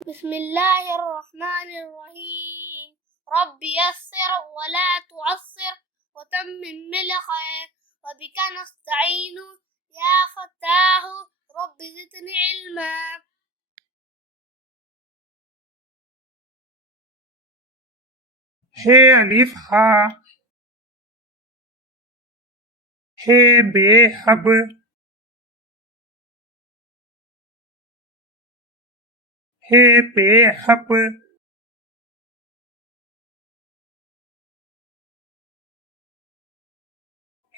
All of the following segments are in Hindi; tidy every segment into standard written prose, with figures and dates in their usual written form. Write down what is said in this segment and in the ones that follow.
बिस्मिल्लाहिर्रहमानिर्रहीम। रब्बि यस्सिर वला तुअस्सिर वतम्मिम बिल खैर वबिका नस्तईनु या फत्ताहु रब्बि ज़िदनी इल्मा। हे अलिफ हा, हे बेहब, हे बेहब,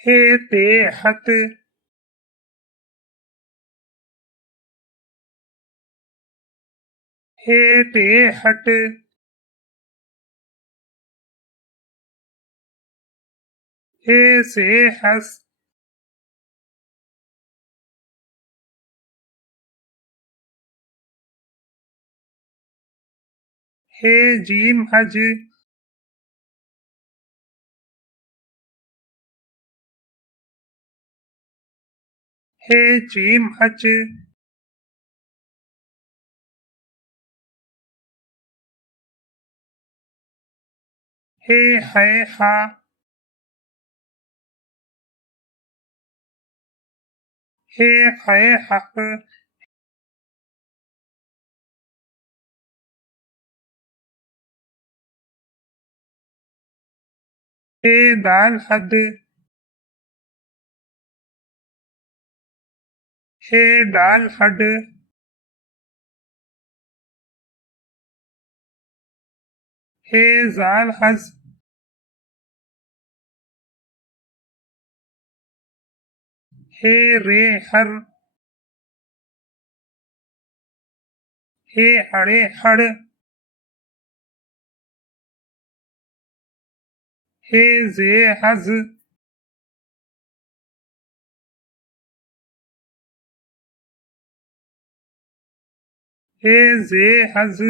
हे तेहत, हे तेहत, हे सेहस, हे जीम हज, हे जीम हज, हे है हा, हे है हक, हे दाल हद, हे डाल हड, हे जाल हज, हे रे हर, हे हड़े हड़, हे जे हज, हे जे हज,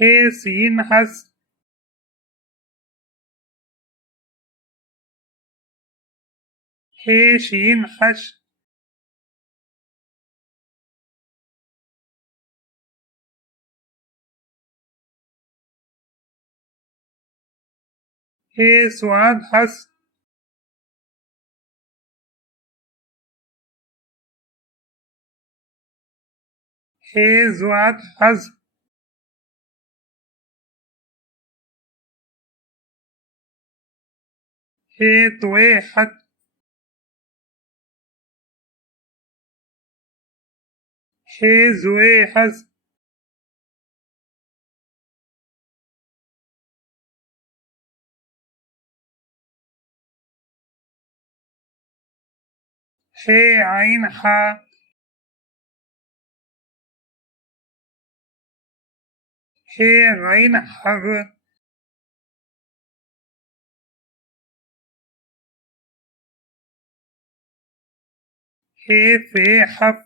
हे सीन हज, हे शीन हश, हे स्वाद हस, हे ज्वाद हज, हे तोए हत, हे जुए हज, हे आइन हा, हे गैन हग, हे फे हफ,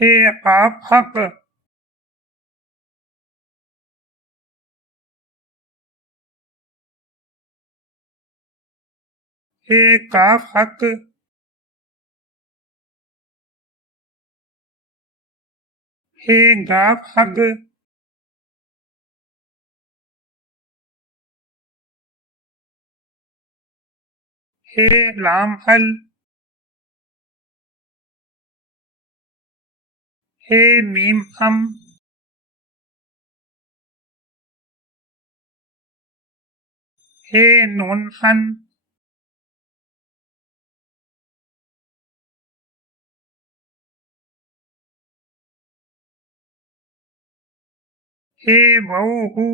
हे काफ हक, हे काफ हक, हे गाफ हग, हे लाम हल, हे मीम हम, हे नून हन, हे वऊ हू,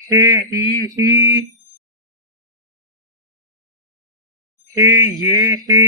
हे ई ही, हे ये हे,